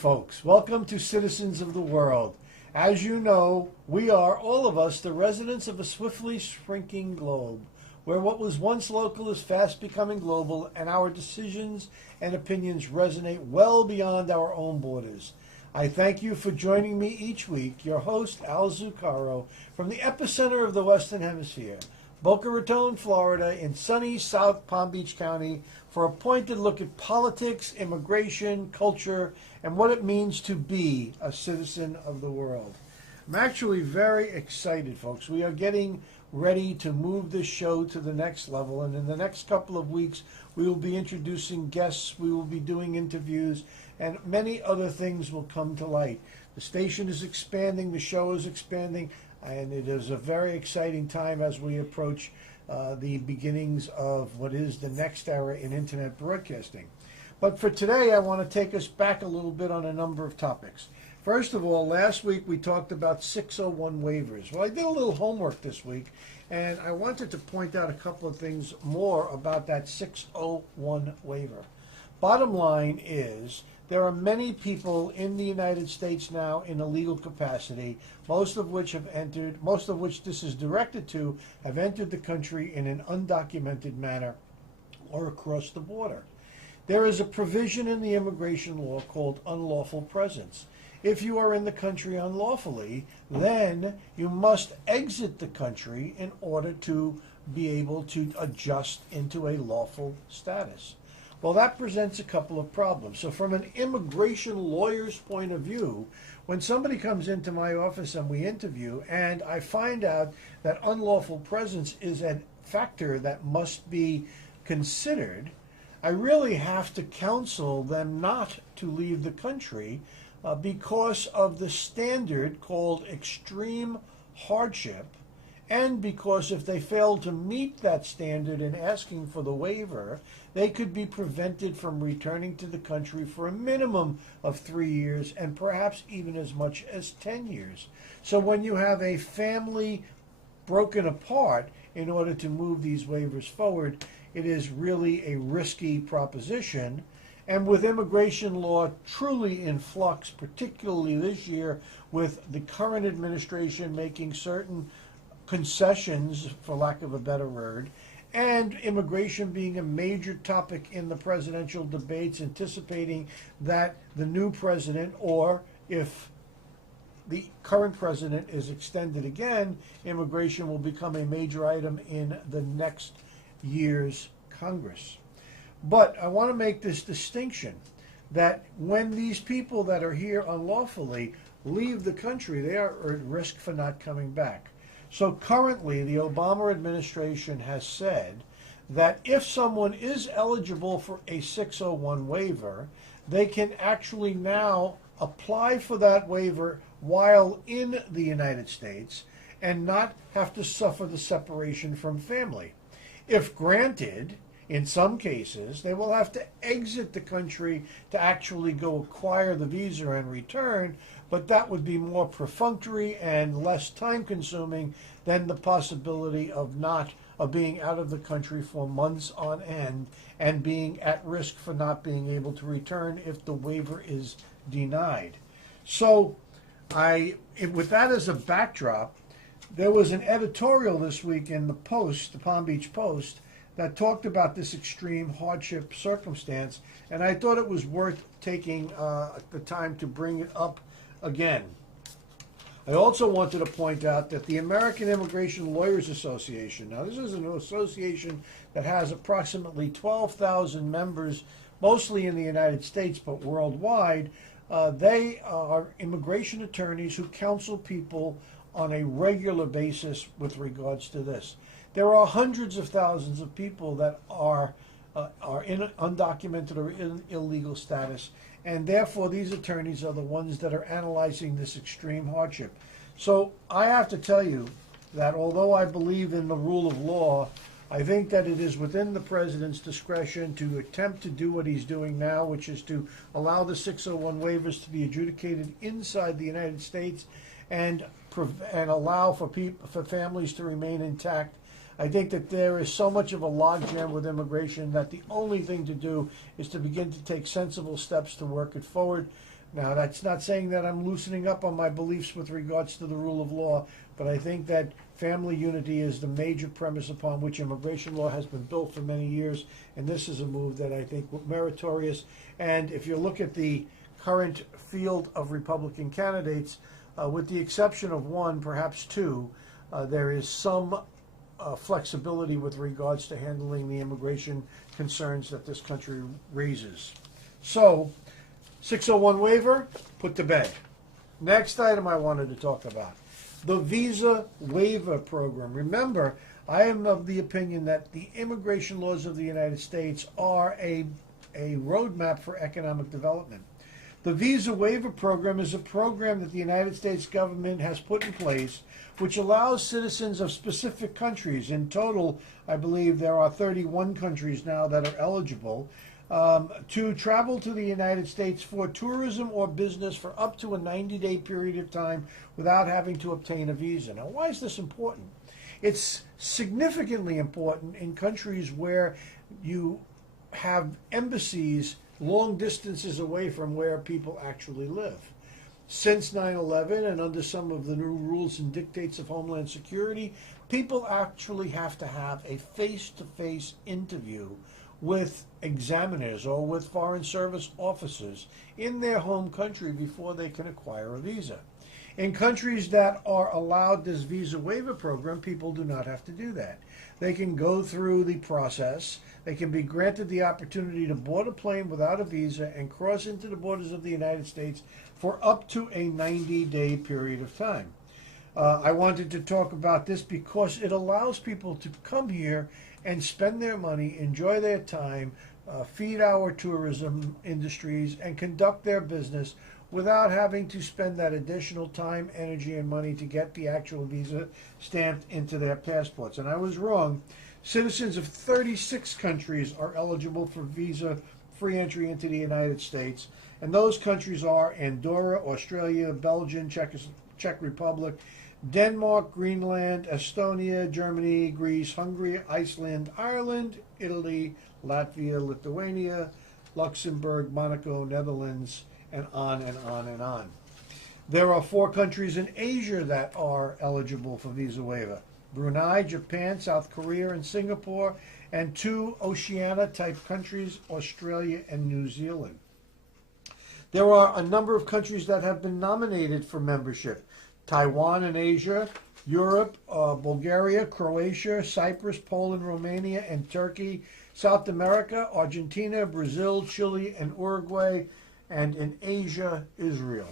folks. Welcome to Citizens of the World. As you know, we are, all of us, the residents of a swiftly shrinking globe, where what was once local is fast becoming global, and our decisions and opinions resonate well beyond our own borders. I thank you for joining me each week, your host, Al Zucaro, from the epicenter of the Western Hemisphere, Boca Raton, Florida, in sunny South Palm Beach County, for a pointed look at politics, immigration, culture, and what it means to be a citizen of the world. I'm actually very excited, folks. We are getting ready to move this show to the next level, and in the next couple of weeks, we will be introducing guests, we will be doing interviews, and many other things will come to light. The station is expanding, the show is expanding, and it is a very exciting time as we approach the beginnings of what is the next era in internet broadcasting. But for today, I want to take us back a little bit on a number of topics. First of all, last week we talked about 601 waivers. Well, I did a little homework this week, and I wanted to point out a couple of things more about that 601 waiver. Bottom line is, there are many people in the United States now in a legal capacity, most of which this is directed to, have entered the country in an undocumented manner or across the border. There is a provision in the immigration law called unlawful presence. If you are in the country unlawfully, then you must exit the country in order to be able to adjust into a lawful status. Well, that presents a couple of problems. So from an immigration lawyer's point of view, when somebody comes into my office and we interview, and I find out that unlawful presence is a factor that must be considered, I really have to counsel them not to leave the country because of the standard called extreme hardship, and because if they fail to meet that standard in asking for the waiver, they could be prevented from returning to the country for a minimum of 3 years and perhaps even as much as 10 years. So when you have a family broken apart in order to move these waivers forward, it is really a risky proposition. And with immigration law truly in flux, particularly this year with the current administration making certain concessions, for lack of a better word, and immigration being a major topic in the presidential debates, anticipating that the new president, or if the current president is extended again, immigration will become a major item in the next year's Congress. But I want to make this distinction that when these people that are here unlawfully leave the country, they are at risk for not coming back. So currently, the Obama administration has said that if someone is eligible for a 601 waiver, they can actually now apply for that waiver while in the United States and not have to suffer the separation from family. If granted, in some cases, they will have to exit the country to actually go acquire the visa and return, but that would be more perfunctory and less time-consuming than the possibility of being out of the country for months on end and being at risk for not being able to return if the waiver is denied. So, with that as a backdrop, there was an editorial this week in the Post, the Palm Beach Post, that talked about this extreme hardship circumstance, and I thought it was worth taking the time to bring it up again. I also wanted to point out that the American Immigration Lawyers Association, now this is an association that has approximately 12,000 members, mostly in the United States but worldwide. They are immigration attorneys who counsel people on a regular basis with regards to this. There are hundreds of thousands of people that are in undocumented or in illegal status, and therefore these attorneys are the ones that are analyzing this extreme hardship. So I have to tell you that although I believe in the rule of law, I think that it is within the president's discretion to attempt to do what he's doing now, which is to allow the 601 waivers to be adjudicated inside the United States and allow for families to remain intact. I think that there is so much of a logjam with immigration that the only thing to do is to begin to take sensible steps to work it forward. Now, that's not saying that I'm loosening up on my beliefs with regards to the rule of law, but I think that family unity is the major premise upon which immigration law has been built for many years, and this is a move that I think meritorious. And if you look at the current field of Republican candidates, with the exception of one, perhaps two, there is some flexibility with regards to handling the immigration concerns that this country raises. So, 601 waiver, put to bed. Next item I wanted to talk about, the visa waiver program. Remember, I am of the opinion that the immigration laws of the United States are a roadmap for economic development. The visa waiver program is a program that the United States government has put in place which allows citizens of specific countries, in total, I believe there are 31 countries now that are eligible, to travel to the United States for tourism or business for up to a 90-day period of time without having to obtain a visa. Now, why is this important? It's significantly important in countries where you have embassies long distances away from where people actually live. Since 9/11 and under some of the new rules and dictates of Homeland Security, people actually have to have a face-to-face interview with examiners or with Foreign Service officers in their home country before they can acquire a visa. In countries that are allowed this visa waiver program, people do not have to do that. They can go through the process. They can be granted the opportunity to board a plane without a visa and cross into the borders of the United States for up to a 90-day period of time. I wanted to talk about this because it allows people to come here and spend their money, enjoy their time, feed our tourism industries, and conduct their business without having to spend that additional time, energy, and money to get the actual visa stamped into their passports. And I was wrong. Citizens of 36 countries are eligible for visa-free entry into the United States, and those countries are Andorra, Australia, Belgium, Czech Republic, Denmark, Greenland, Estonia, Germany, Greece, Hungary, Iceland, Ireland, Italy, Latvia, Lithuania, Luxembourg, Monaco, Netherlands, and on and on and on. There are 4 countries in Asia that are eligible for visa waiver: Brunei, Japan, South Korea, and Singapore, and 2 Oceania-type countries, Australia and New Zealand. There are a number of countries that have been nominated for membership: Taiwan in Asia, Europe, Bulgaria, Croatia, Cyprus, Poland, Romania, and Turkey, South America, Argentina, Brazil, Chile, and Uruguay, and in Asia, Israel.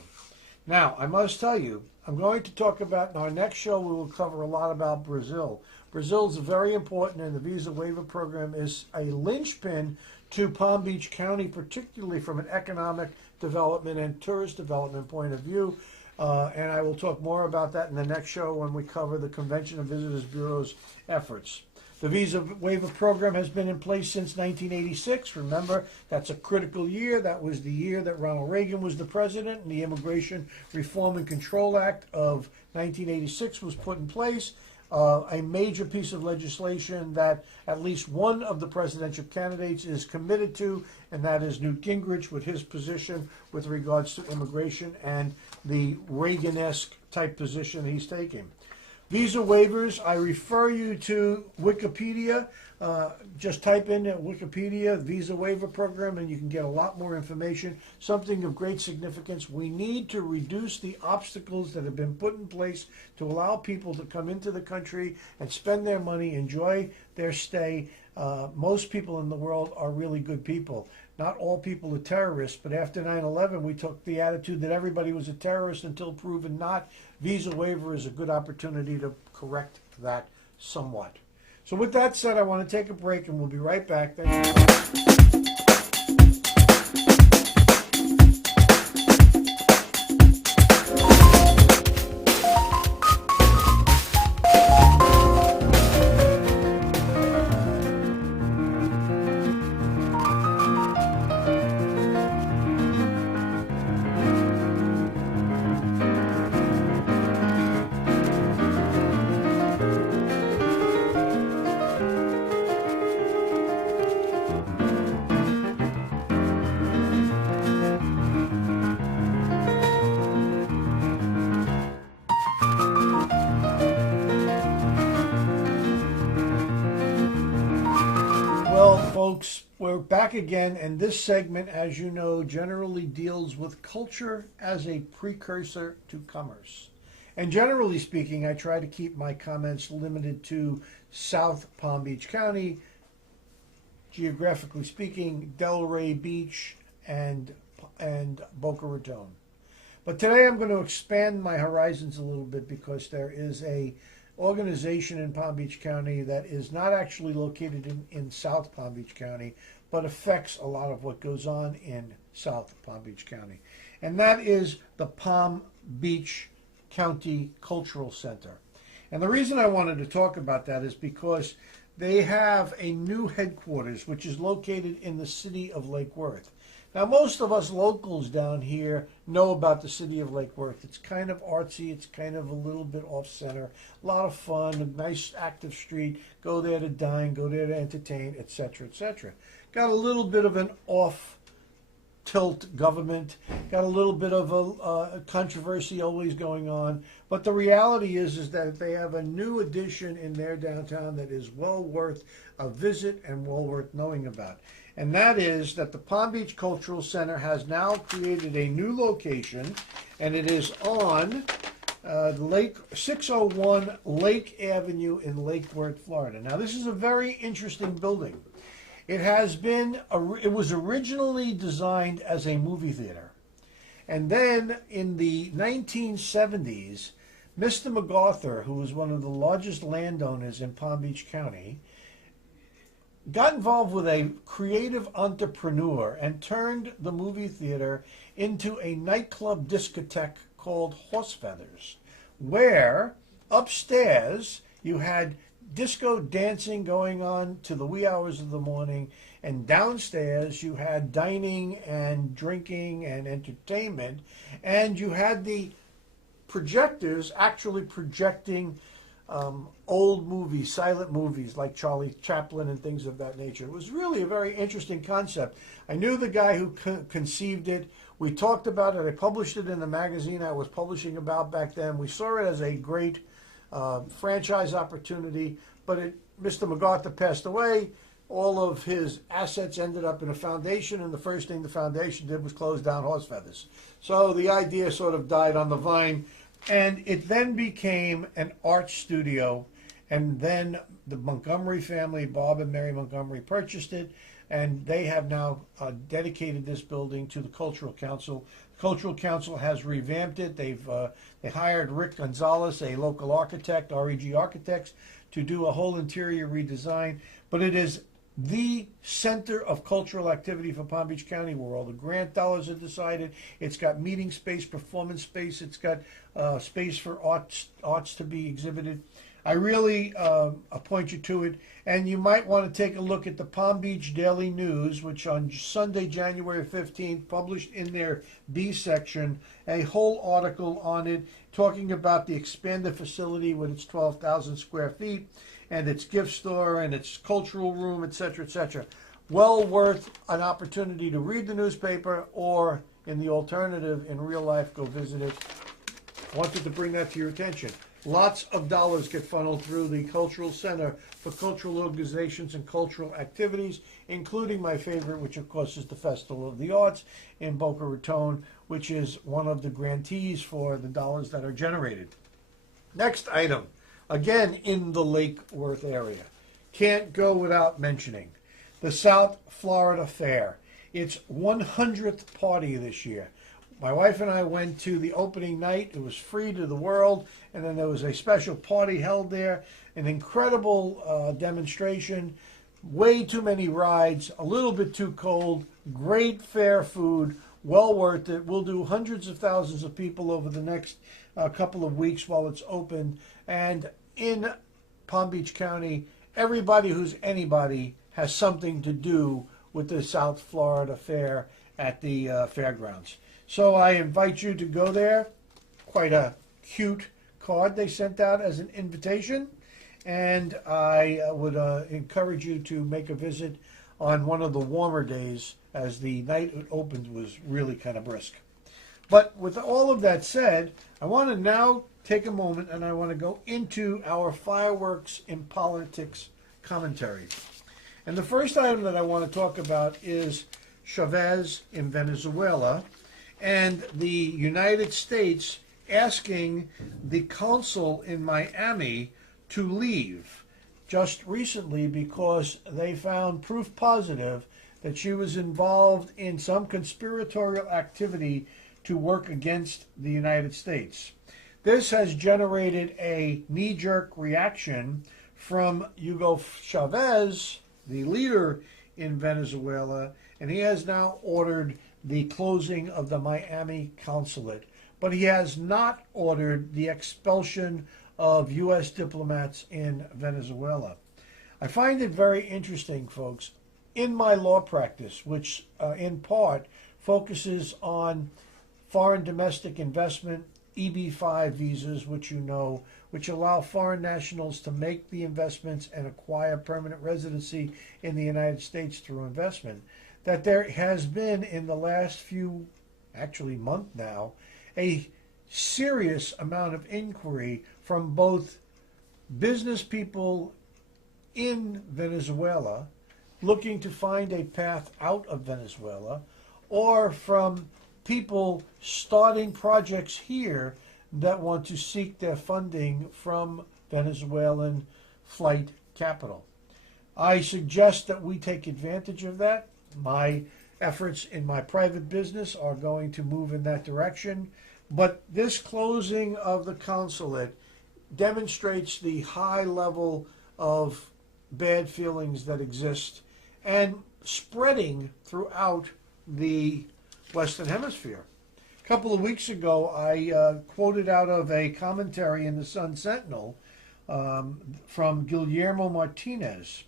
Now, I must tell you, I'm going to talk about, in our next show, we will cover a lot about Brazil. Brazil is very important, and the visa waiver program is a linchpin to Palm Beach County, particularly from an economic development and tourist development point of view. And I will talk more about that in the next show when we cover the Convention of Visitors Bureau's efforts. The visa waiver program has been in place since 1986. Remember, that's a critical year. That was the year that Ronald Reagan was the president, and the Immigration Reform and Control Act of 1986 was put in place. A major piece of legislation that at least one of the presidential candidates is committed to, and that is Newt Gingrich with his position with regards to immigration and the Reagan-esque type position he's taking. Visa waivers, I refer you to Wikipedia. Just type in at Wikipedia, visa waiver program, and you can get a lot more information. Something of great significance. We need to reduce the obstacles that have been put in place to allow people to come into the country and spend their money, enjoy their stay. Most people in the world are really good people. Not all people are terrorists, but after 9/11, we took the attitude that everybody was a terrorist until proven not. Visa waiver is a good opportunity to correct that somewhat. So with that said, I want to take a break, and we'll be right back. Thank you. We're back again, and this segment, as you know, generally deals with culture as a precursor to commerce. And generally speaking, I try to keep my comments limited to South Palm Beach County, geographically speaking, Delray Beach and Boca Raton. But today I'm going to expand my horizons a little bit because there is a organization in Palm Beach County that is not actually located in South Palm Beach County, but affects a lot of what goes on in South Palm Beach County. And that is the Palm Beach County Cultural Center. And the reason I wanted to talk about that is because they have a new headquarters, which is located in the city of Lake Worth. Now, most of us locals down here know about the city of Lake Worth. It's kind of artsy. It's kind of a little bit off-center. A lot of fun, a nice active street. Go there to dine, go there to entertain, etc., etc. Got a little bit of an off-tilt government. Got a little bit of a controversy always going on. But the reality is that they have a new addition in their downtown that is well worth a visit and well worth knowing about. And that is that the Palm Beach Cultural Center has now created a new location, and it is on 601 Lake Avenue in Lake Worth, Florida. Now, this is a very interesting building. It was originally designed as a movie theater. And then in the 1970s, Mr. MacArthur, who was one of the largest landowners in Palm Beach County, got involved with a creative entrepreneur and turned the movie theater into a nightclub discotheque called Horse Feathers, where upstairs you had disco dancing going on to the wee hours of the morning, and downstairs you had dining and drinking and entertainment, and you had the projectors actually projecting old movies, silent movies like Charlie Chaplin and things of that nature. It was really a very interesting concept. I knew the guy who conceived it. We talked about it. I published it in the magazine I was publishing about back then. We saw it as a great franchise opportunity, but Mr. MacArthur passed away. All of his assets ended up in a foundation, and the first thing the foundation did was close down Horse Feathers. So the idea sort of died on the vine. And it then became an art studio, and then the Montgomery family, Bob and Mary Montgomery, purchased it, and they have now dedicated this building to the Cultural Council. The Cultural Council has revamped it. They hired Rick Gonzalez, a local architect, REG Architects, to do a whole interior redesign. But it is the center of cultural activity for Palm Beach County, where all the grant dollars are decided. It's got meeting space, performance space. It's got space for arts to be exhibited. I really appoint you to it. And you might want to take a look at the Palm Beach Daily News, which on Sunday, January 15th, published in their B section a whole article on it, talking about the expanded facility with its 12,000 square feet, and its gift store and its cultural room, etc., etc. Well worth an opportunity to read the newspaper, or in the alternative, in real life, go visit it. I wanted to bring that to your attention. Lots of dollars get funneled through the Cultural Center for cultural organizations and cultural activities, including my favorite, which of course is the Festival of the Arts in Boca Raton, which is one of the grantees for the dollars that are generated. Next item. Again, in the Lake Worth area. Can't go without mentioning the South Florida Fair. Its 100th party this year. My wife and I went to the opening night. It was free to the world, and then there was a special party held there. An incredible demonstration. Way too many rides, a little bit too cold, great fair food, well worth it. We'll do hundreds of thousands of people over the next couple of weeks while it's open. And in Palm Beach County, everybody who's anybody has something to do with the South Florida Fair at the fairgrounds. So I invite you to go there. Quite a cute card they sent out as an invitation. And I would encourage you to make a visit on one of the warmer days, as the night it opened was really kind of brisk. But with all of that said, I want to now take a moment and I want to go into our fireworks in politics commentary. And the first item that I want to talk about is Chavez in Venezuela and the United States asking the consul in Miami to leave just recently because they found proof positive that she was involved in some conspiratorial activity to work against the United States. This has generated a knee-jerk reaction from Hugo Chavez, the leader in Venezuela, and he has now ordered the closing of the Miami consulate. But he has not ordered the expulsion of U.S. diplomats in Venezuela. I find it very interesting, folks. In my law practice, which in part focuses on foreign domestic investment, EB-5 visas, which you know, which allow foreign nationals to make the investments and acquire permanent residency in the United States through investment, that there has been in the last month now, a serious amount of inquiry from both business people in Venezuela looking to find a path out of Venezuela, or from people starting projects here that want to seek their funding from Venezuelan flight capital. I suggest that we take advantage of that. My efforts in my private business are going to move in that direction. But this closing of the consulate demonstrates the high level of bad feelings that exist and spreading throughout the Western Hemisphere. A couple of weeks ago, I quoted out of a commentary in the Sun Sentinel from Guillermo Martinez,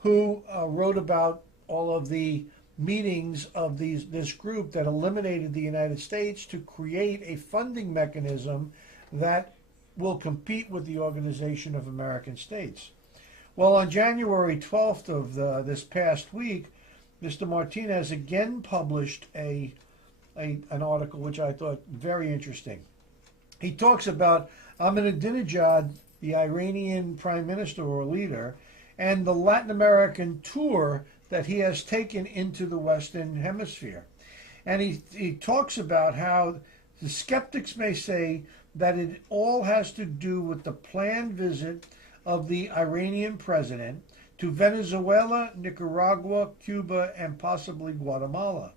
who wrote about all of the meetings of this group that eliminated the United States to create a funding mechanism that will compete with the Organization of American States. Well, on January 12th of this past week, Mr. Martinez again published an article which I thought very interesting. He talks about Ahmadinejad, the Iranian prime minister or leader, and the Latin American tour that he has taken into the Western Hemisphere. And he talks about how the skeptics may say that it all has to do with the planned visit of the Iranian president to Venezuela, Nicaragua, Cuba, and possibly Guatemala.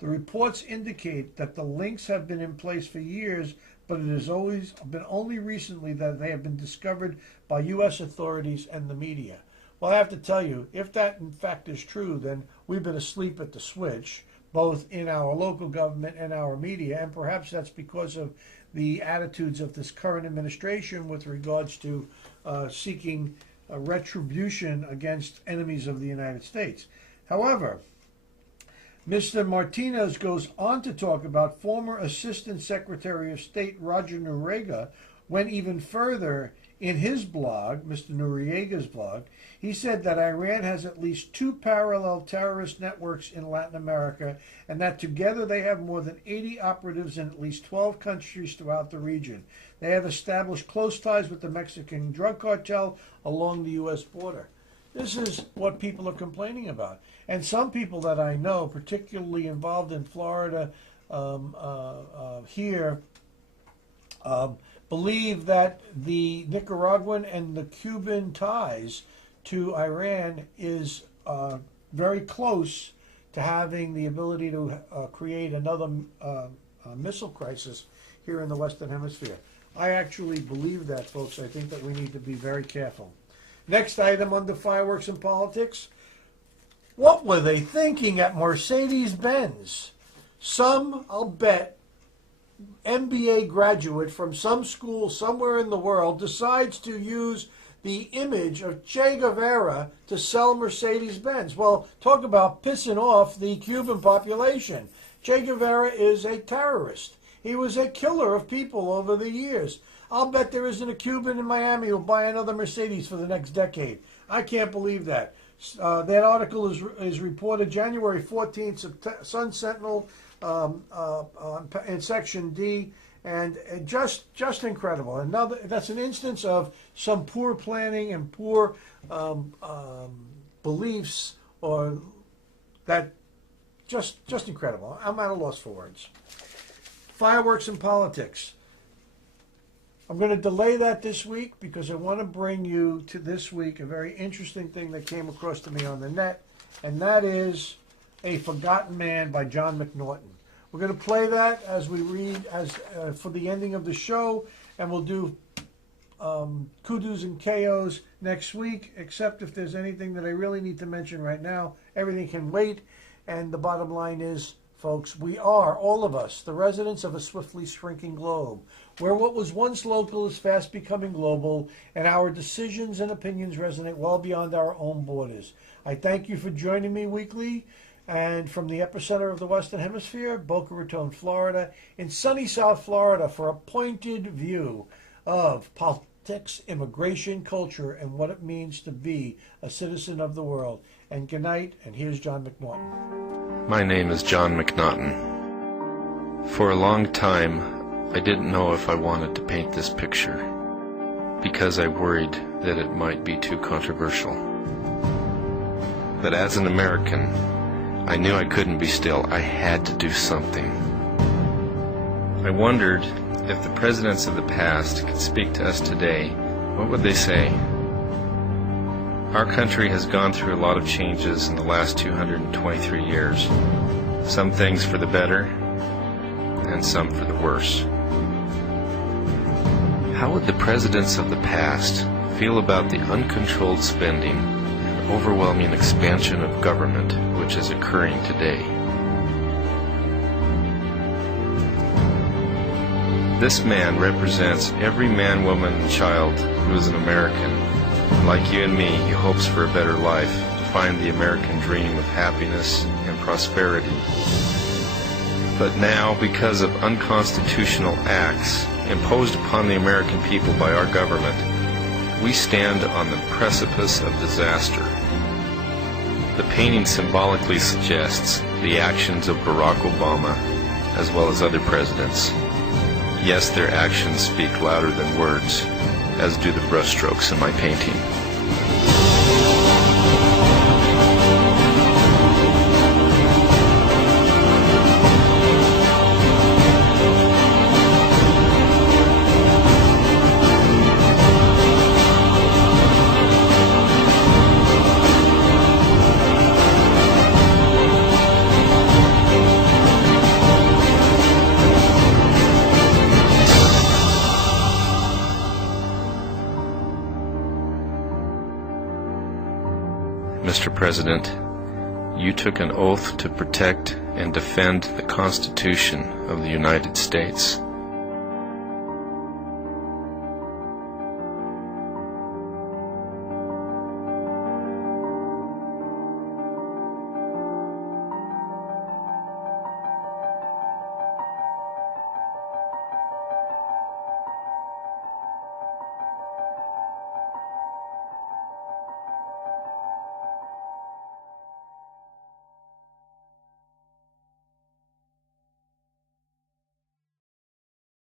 The reports indicate that the links have been in place for years, but it has always been only recently that they have been discovered by U.S. authorities and the media. Well, I have to tell you, if that in fact is true, then we've been asleep at the switch, both in our local government and our media, and perhaps that's because of the attitudes of this current administration with regards to seeking retribution against enemies of the United States. However, Mr. Martinez goes on to talk about former Assistant Secretary of State Roger Noriega went even further in his blog, Mr. Noriega's blog. He said that Iran has at least 2 parallel terrorist networks in Latin America, and that together they have more than 80 operatives in at least 12 countries throughout the region. They have established close ties with the Mexican drug cartel along the U.S. border. This is what people are complaining about. And some people that I know, particularly involved in Florida here, believe that the Nicaraguan and the Cuban ties to Iran is very close to having the ability to create another missile crisis here in the Western Hemisphere. I actually believe that, folks. I think that we need to be very careful. Next item under fireworks and politics. What were they thinking at Mercedes-Benz? Some, I'll bet, MBA graduate from some school somewhere in the world decides to use the image of Che Guevara to sell Mercedes-Benz. Well, talk about pissing off the Cuban population. Che Guevara is a terrorist. He was a killer of people over the years. I'll bet there isn't a Cuban in Miami who'll buy another Mercedes for the next decade. I can't believe that. That article is reported January 14th, Sun Sentinel, in Section D, and just incredible. Another, that's an instance of some poor planning and poor beliefs, or that just incredible. I'm at a loss for words. Fireworks and politics. I'm going to delay that this week because I want to bring you to this week a very interesting thing that came across to me on the net, and that is A Forgotten Man by John McNaughton. We're going to play that as we read for the ending of the show, and we'll do kudos and KOs next week, except if there's anything that I really need to mention right now. Everything can wait, and the bottom line is, folks, we are, all of us, the residents of a swiftly shrinking globe, where what was once local is fast becoming global, and our decisions and opinions resonate well beyond our own borders. I thank you for joining me weekly, and from the epicenter of the Western Hemisphere, Boca Raton, Florida, in sunny South Florida, for a pointed view of politics, immigration, culture, and what it means to be a citizen of the world. And good night, and here's John McNaughton. My name is John McNaughton. For a long time, I didn't know if I wanted to paint this picture, because I worried that it might be too controversial. But as an American, I knew I couldn't be still. I had to do something. I wondered if the presidents of the past could speak to us today, what would they say? Our country has gone through a lot of changes in the last 223 years. Some things for the better, and some for the worse. How would the presidents of the past feel about the uncontrolled spending and overwhelming expansion of government which is occurring today? This man represents every man, woman, and child who is an American. Like you and me, he hopes for a better life, to find the American dream of happiness and prosperity. But now, because of unconstitutional acts imposed upon the American people by our government, we stand on the precipice of disaster. The painting symbolically suggests the actions of Barack Obama, as well as other presidents. Yes, their actions speak louder than words, as do the brushstrokes in my painting. Mr. President, you took an oath to protect and defend the Constitution of the United States.